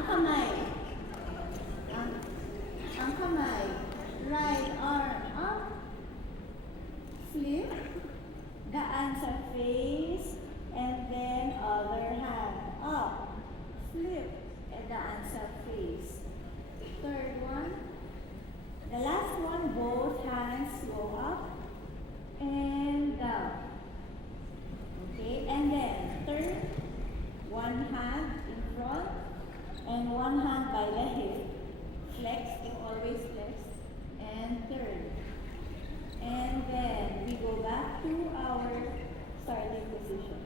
Ang kamay. Ang kamay. Right arm up. Flip. Gaan sa face. And then other hand up. Flip. And gaan sa face. Third one. The last one, both hands go up and down. Okay, and then turn. One hand in front and one hand by the hip. Flex, you always flex. And turn. And then we go back to our starting position.